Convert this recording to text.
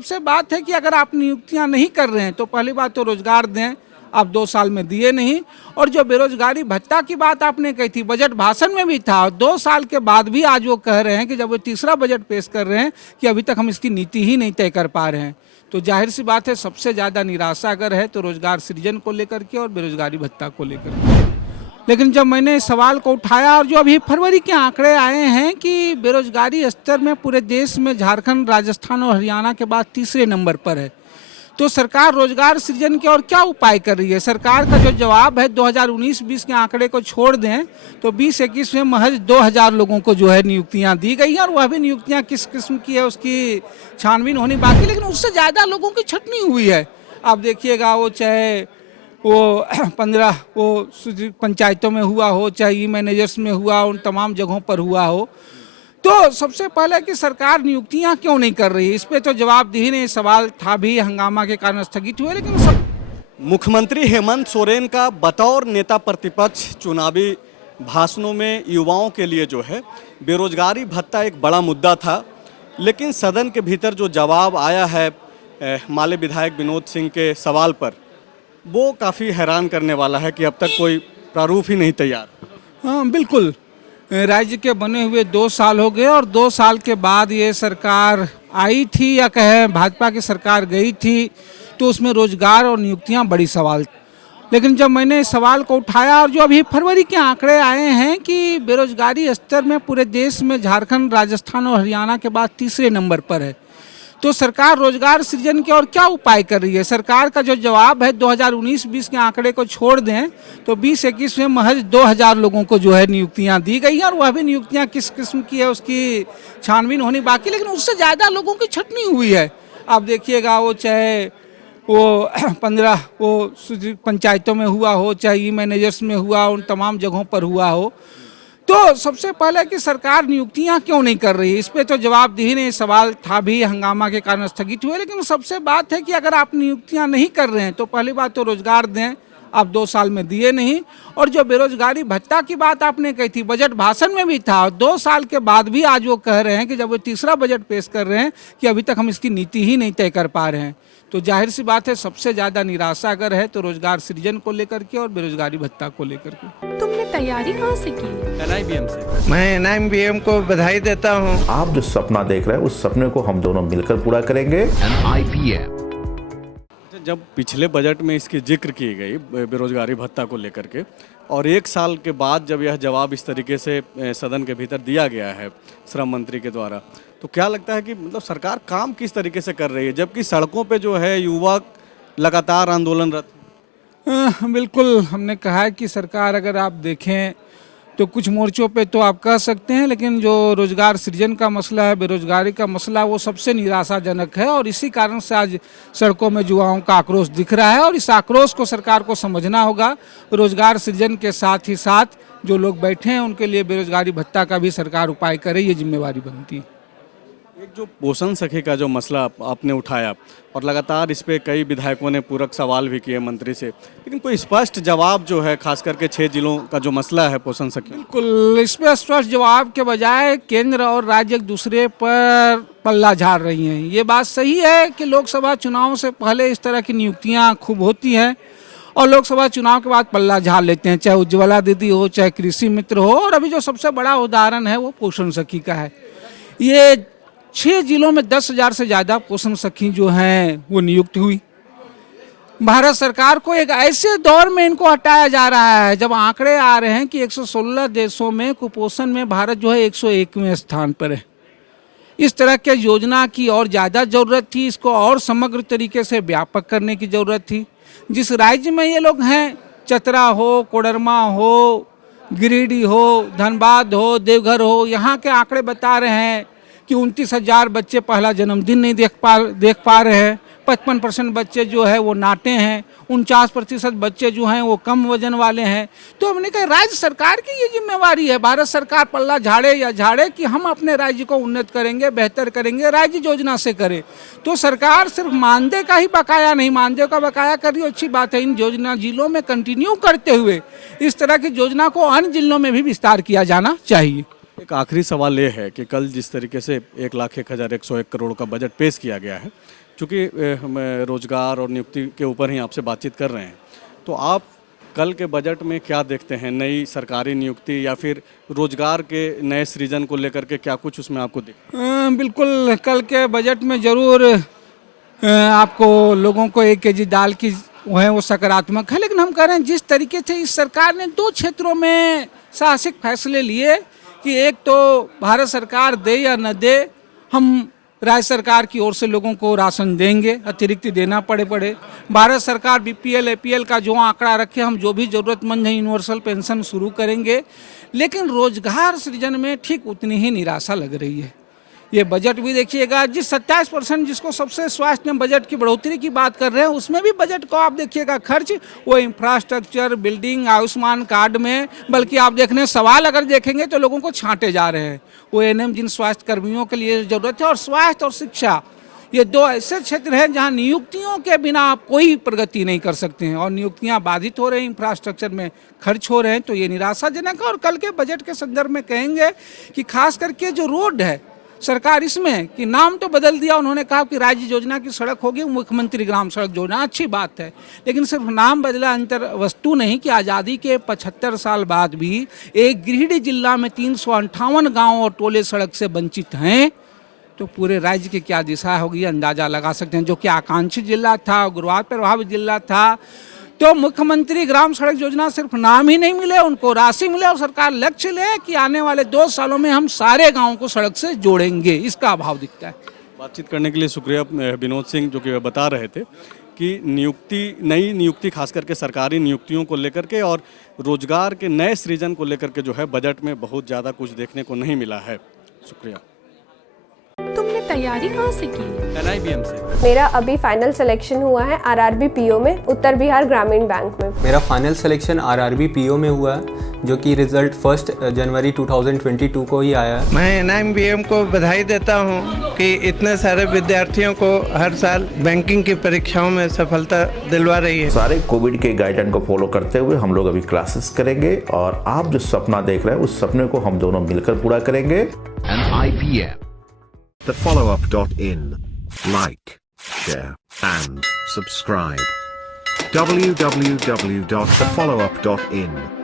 सबसे बात है कि अगर आप नियुक्तियां नहीं कर रहे हैं तो पहली बात तो रोजगार दें, आप 2 साल में दिए नहीं। और जो बेरोजगारी भत्ता की बात आपने कही थी, बजट भाषण में भी था, 2 साल के बाद भी आज वो कह रहे हैं कि जब वो तीसरा बजट पेश कर रहे हैं कि अभी तक हम इसकी नीति ही नहीं तय कर पा रहे हैं। तो जाहिर सी बात है सबसे ज़्यादा निराशा अगर है तो रोजगार सृजन को लेकर के और बेरोजगारी भत्ता को लेकर के। लेकिन जब मैंने इस सवाल को उठाया और जो अभी फरवरी के आंकड़े आए हैं कि बेरोजगारी स्तर में पूरे देश में झारखंड, राजस्थान और हरियाणा के बाद तीसरे नंबर पर है, तो सरकार रोजगार सृजन के और क्या उपाय कर रही है। सरकार का जो जवाब है 2019-20 के आंकड़े को छोड़ दें तो 20-21 में महज 2000 लोगों को जो है नियुक्तियां दी गई हैं, और वह भी नियुक्तियां किस किस्म की है उसकी छानबीन होनी बाकी, लेकिन उससे ज़्यादा लोगों की छटनी हुई है। आप देखिएगा वो चाहे वो 15 वो पंचायतों में हुआ हो, चाहे ई मैनेजर्स में हुआ, उन तमाम जगहों पर हुआ हो। तो सबसे पहले कि सरकार नियुक्तियां क्यों नहीं कर रही, इस पे तो जवाब दी नहीं। सवाल था भी, हंगामा के कारण स्थगित हुए, लेकिन सब मुख्यमंत्री हेमंत सोरेन का बतौर नेता प्रतिपक्ष चुनावी भाषणों में युवाओं के लिए जो है बेरोजगारी भत्ता एक बड़ा मुद्दा था, लेकिन सदन के भीतर जो जवाब आया है माले विधायक विनोद सिंह के सवाल पर, वो काफ़ी हैरान करने वाला है कि अब तक कोई प्रारूप ही नहीं तैयार। हाँ बिल्कुल, राज्य के बने हुए 2 साल हो गए और 2 साल के बाद ये सरकार आई थी, या कहें भाजपा की सरकार गई थी, तो उसमें रोजगार और नियुक्तियां बड़ी सवाल। लेकिन जब मैंने इस सवाल को उठाया और जो अभी फरवरी के आंकड़े आए हैं कि बेरोजगारी स्तर में पूरे देश में झारखंड, राजस्थान और हरियाणा के बाद तीसरे नंबर पर है, तो सरकार रोजगार सृजन के और क्या उपाय कर रही है। सरकार का जो जवाब है 2019-20 के आंकड़े को छोड़ दें तो 20-21 में महज 2000 लोगों को जो है नियुक्तियां दी गई हैं, और वह भी नियुक्तियां किस किस्म की है उसकी छानबीन होनी बाकी, लेकिन उससे ज़्यादा लोगों की छटनी हुई है। आप देखिएगा वो चाहे वो 15 वो पंचायतों में हुआ हो, चाहे ई मैनेजर्स में हुआ, उन तमाम जगहों पर हुआ हो। तो सबसे पहले कि सरकार नियुक्तियां क्यों नहीं कर रही, इस पे तो जवाब दी नहीं। सवाल था भी, हंगामा के कारण स्थगित हुए, लेकिन सबसे बात है कि अगर आप नियुक्तियां नहीं कर रहे हैं तो पहली बात तो रोजगार दें, आप 2 साल में दिए नहीं। और जो बेरोजगारी भत्ता की बात आपने कही थी, बजट भाषण में भी था, 2 साल के बाद भी आज वो कह रहे हैं कि जब वो तीसरा बजट पेश कर रहे हैं कि अभी तक हम इसकी नीति ही नहीं तय कर पा रहे हैं। तो जाहिर सी बात है सबसे ज़्यादा निराशा अगर है तो रोजगार सृजन को लेकर के और बेरोजगारी भत्ता को लेकर के। तुमने तैयारी कहाँ से की? NIBM से। मैं NIBM को बधाई देता हूँ। आप जो सपना देख रहे हैं उस सपने को हम दोनों मिलकर पूरा करेंगे। NIBM। जब पिछले बजट में इसकी जिक्र की गई बेरोजगारी भत्ता को लेकर के, और 1 साल के बाद जब यह जवाब इस तरीके से सदन के भीतर दिया गया है श्रम मंत्री के द्वारा, तो क्या लगता है कि मतलब सरकार काम किस तरीके से कर रही है, जबकि सड़कों पे जो है युवक लगातार आंदोलनरत? बिल्कुल, हमने कहा है कि सरकार अगर आप देखें तो कुछ मोर्चों पे तो आप कह सकते हैं, लेकिन जो रोजगार सृजन का मसला है, बेरोजगारी का मसला, वो सबसे निराशाजनक है। और इसी कारण से आज सड़कों में युवाओं का आक्रोश दिख रहा है, और इस आक्रोश को सरकार को समझना होगा। रोजगार सृजन के साथ ही साथ जो लोग बैठे हैं उनके लिए बेरोजगारी भत्ता का भी सरकार उपाय करे, ये जिम्मेवारी बनती है। एक जो पोषण सखी का जो मसला आपने उठाया, और लगातार इस पे कई विधायकों ने पूरक सवाल भी किए मंत्री से, लेकिन कोई स्पष्ट जवाब जो है, खास करके 6 जिलों का जो मसला है पोषण सखी, बिल्कुल इस पर स्पष्ट जवाब के बजाय केंद्र और राज्य एक दूसरे पर पल्ला झाड़ रही हैं। ये बात सही है कि लोकसभा चुनाव से पहले इस तरह की नियुक्तियां खूब होती हैं, और लोकसभा चुनाव के बाद पल्ला झाड़ लेते हैं, चाहे उज्ज्वला दीदी हो, चाहे कृषि मित्र हो। और अभी जो सबसे बड़ा उदाहरण है वो पोषण सखी का है। ये 6 जिलों में 10,000 से ज़्यादा पोषण सखी जो हैं वो नियुक्त हुई। भारत सरकार को एक ऐसे दौर में इनको हटाया जा रहा है जब आंकड़े आ रहे हैं कि 116 देशों में कुपोषण में भारत जो है 101वें स्थान पर है। इस तरह के योजना की और ज़्यादा ज़रूरत थी, इसको और समग्र तरीके से व्यापक करने की ज़रूरत थी। जिस राज्य में ये लोग हैं, चतरा हो, कोडरमा हो, गिरिडीह हो, धनबाद हो, देवघर हो, यहाँ के आंकड़े बता रहे हैं कि 29,000 बच्चे पहला जन्मदिन नहीं देख पा रहे हैं। 55% बच्चे जो है वो नाटे हैं, 49% बच्चे जो हैं वो कम वजन वाले हैं। तो हमने कहा राज्य सरकार की ये जिम्मेवारी है, भारत सरकार पल्ला झाड़े या झाड़े, कि हम अपने राज्य को उन्नत करेंगे, बेहतर करेंगे, राज्य योजना से करे। तो सरकार सिर्फ मानदेय का ही बकाया नहीं, मानदेय का बकाया कर रही है, अच्छी बात है। इन योजना जिलों में कंटिन्यू करते हुए इस तरह की योजना को अन्य जिलों में भी विस्तार किया जाना चाहिए। एक आखिरी सवाल ये है कि कल जिस तरीके से 1,01,101 करोड़ का बजट पेश किया गया है, चूँकि हम रोजगार और नियुक्ति के ऊपर ही आपसे बातचीत कर रहे हैं, तो आप कल के बजट में क्या देखते हैं? नई सरकारी नियुक्ति या फिर रोजगार के नए सृजन को लेकर के क्या कुछ उसमें आपको दिख? बिल्कुल, कल के बजट में ज़रूर आपको लोगों को 1 केजी दाल की वो सकारात्मक है, लेकिन हम कह रहे हैं जिस तरीके से इस सरकार ने 2 क्षेत्रों में साहसिक फैसले लिए कि एक तो भारत सरकार दे या न दे, हम राज्य सरकार की ओर से लोगों को राशन देंगे, अतिरिक्त देना पड़े। भारत सरकार बीपीएल एपीएल का जो आंकड़ा रखे, हम जो भी ज़रूरतमंद है यूनिवर्सल पेंशन शुरू करेंगे। लेकिन रोजगार सृजन में ठीक उतनी ही निराशा लग रही है। ये बजट भी देखिएगा, जिस 27% जिसको सबसे स्वास्थ्य में बजट की बढ़ोतरी की बात कर रहे हैं, उसमें भी बजट को आप देखिएगा खर्च वो इंफ्रास्ट्रक्चर, बिल्डिंग, आयुष्मान कार्ड में, बल्कि आप देखने सवाल अगर देखेंगे तो लोगों को छांटे जा रहे हैं। वो एएनएम जिन स्वास्थ्य कर्मियों के लिए ज़रूरत है, और स्वास्थ्य और शिक्षा, ये 2 ऐसे क्षेत्र हैं जहां नियुक्तियों के बिना आप कोई प्रगति नहीं कर सकते हैं, और नियुक्तियां बाधित हो रही हैं, इंफ्रास्ट्रक्चर में खर्च हो रहे हैं, तो ये निराशाजनक है। और कल के बजट के संदर्भ में कहेंगे कि खास करके जो रोड है, सरकार इसमें कि नाम तो बदल दिया, उन्होंने कहा कि राज्य योजना की सड़क होगी मुख्यमंत्री ग्राम सड़क योजना, अच्छी बात है, लेकिन सिर्फ नाम बदला, अंतर वस्तु नहीं कि आज़ादी के 75 साल बाद भी एक गिरिडीह जिला में 358 गांव और टोले सड़क से वंचित हैं, तो पूरे राज्य की क्या दिशा होगी अंदाज़ा लगा सकते हैं। जो कि आकांक्षी जिला था, उग्रवाद प्रभावित जिला था, तो मुख्यमंत्री ग्राम सड़क योजना सिर्फ नाम ही नहीं मिले, उनको राशि मिले, और सरकार लक्ष्य ले कि आने वाले 2 सालों में हम सारे गांवों को सड़क से जोड़ेंगे, इसका अभाव दिखता है। बातचीत करने के लिए शुक्रिया विनोद सिंह, जो कि बता रहे थे कि नई नियुक्ति खास करके सरकारी नियुक्तियों को लेकर के और रोजगार के नए सृजन को लेकर के जो है बजट में बहुत ज़्यादा कुछ देखने को नहीं मिला है। शुक्रिया। तुमने तैयारी कहाँ से की? NIBM से। मेरा अभी फाइनल सिलेक्शन हुआ है RRB PO में, उत्तर बिहार ग्रामीण बैंक में। मेरा फाइनल सिलेक्शन RRB PO में हुआ है, जो कि रिजल्ट 1 जनवरी 2022 को ही आया है। मैं NIBM को बधाई देता हूं कि इतने सारे विद्यार्थियों को हर साल बैंकिंग की परीक्षाओं में सफलता दिलवा रही है। सारे कोविड के गाइडलाइन को फॉलो करते हुए हम लोग अभी क्लासेस करेंगे, और आप जो सपना देख रहे हैं उस सपने को हम दोनों मिलकर पूरा करेंगे। NIBM. thefollowup.in. Like, share, and subscribe. www.thefollowup.in